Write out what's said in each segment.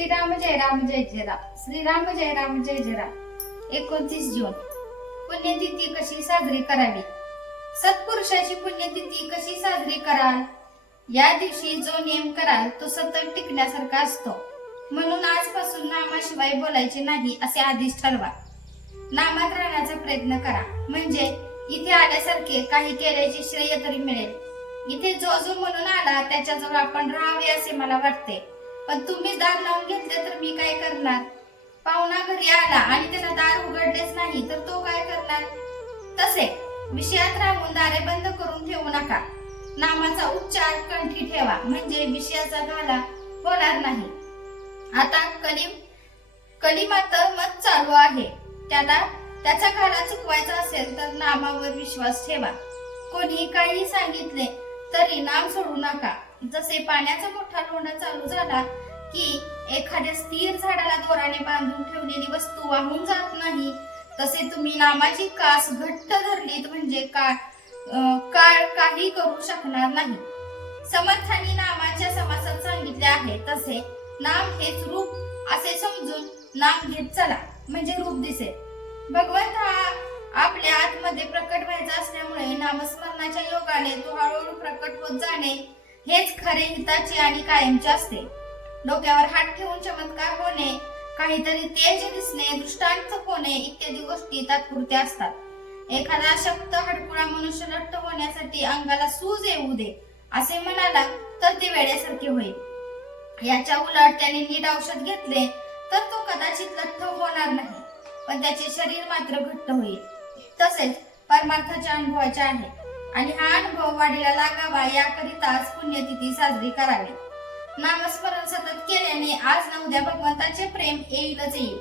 श्रीराम जय राम जय जय राम. श्रीराम जय राम जय जय राम. 29 जून पुण्यतिथी कशी साजरी करावी? सत्पुरुषाची पुण्यतिथी कशी साजरी कराल? या दिवशी जो नियम कराल तो सतत टिकण्यासारखा असतो. म्हणून आजपासून नामाशिवाय बोलायचे नाही असे आधीच ठरवा. नामात राहण्याचा प्रयत्न करा, म्हणजे इथे आल्यासारखे काही केल्याचे श्रेय तरी मिळेल. इथे जो जो म्हणून आला त्याच्याजवळ आपण राहावे असे मला वाटते. पण तुम्ही दार लावून घेतले तर मी काय करणार? पाहुणा घरी आला आणि त्याला दार उघडलेच नाही तर तो काय करणार? तसे विषयात राहून दारे बंद करून ठेवू नका. नामाचा उच्चार कंठी ठेवा, म्हणजे विषयाचा घाला होणार नाही. आता कलिमाचं मत चालू आहे, त्याचा घाला चुकवायचा असेल तर नामावर विश्वास ठेवा. कोणी काही सांगितले तरी नाम सोडू नका. जसे पाण्याचा मोठा लोंढा चालू झाला की एखाद्या स्थिर झाडाला दोराने बांधून ठेवलेली वस्तू वाहून जात नाही, तसे तुम्ही नामाची कास घट्ट धरलीत म्हणजे काळ काही करू शकणार नाही. समर्थांनी नामाच्या समासात सांगितले आहे तसे नाम हेच रूप असे समजून नाम घेत चला, म्हणजे रूप दिसेल. भगवंत हा आपल्या आतमध्ये प्रकट व्हायचा असल्यामुळे नामस्मरणाच्या योगाने तो हळूहळू प्रकट होत जाणे हेच खरे हिताचे आणि कायमचे असते. डोक्यावर हात ठेवून चमत्कार होणे, काहीतरी तेज दिसणे, दृष्टांत होणे इत्यादी गोष्टी तात्पुरत्या असतात. एखादा शक्त हडकुळा मनुष्य लठ्ठ होण्यासाठी अंगाला सूज येऊ दे असे म्हणाला तर ते वेड्यासारखे होईल. याच्या उलट त्याने नीट औषध घेतले तर तो कदाचित लठ्ठ होणार नाही, पण त्याचे शरीर मात्र घट्ट होईल. तसेच परमार्थाच्या अनुभवाचे आहे आणि हा अनुभव वाढीला लागावा याकरिताच पुण्यतिथी साजरी करावी. नामस्मरण सतत केल्याने आज ना उद्या भगवंताचे प्रेम येईलच येईल.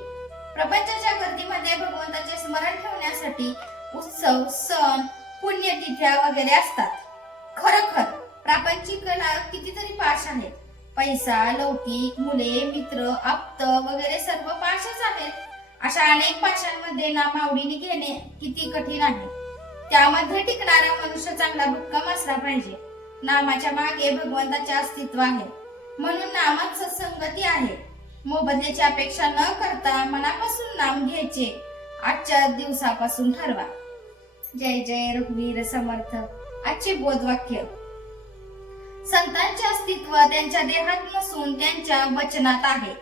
प्रपंचाच्या गर्दीमध्ये भगवंताचे स्मरण ठेवण्यासाठी उत्सव, सण, पुण्यतिथ्या वगैरे असतात. खरोखर प्रापंचिकला कितीतरी पाश आहेत. पैसा, लौकिक, मुले, मित्र, आप्त वगैरे सर्व पाशच आहेत. अशा अनेक पाशांमध्ये नाम आवडीने घेणे किती कठीण आहे. त्यामध्ये टिकणारा मनुष्य चांगला भक्कम असला पाहिजे. नामाच्या मागे भगवंताचे अस्तित्व आहे, म्हणून नामात सत्संगती आहे. मोबदल्याची अपेक्षा न करता मनापासून नाम घ्यायचे आजच्या दिवसापासून ठरवा. जय जय रघुवीर समर्थ. आजचे बोधवाक्य: संतांचे अस्तित्व त्यांच्या देहात नसून त्यांच्या वचनात आहे.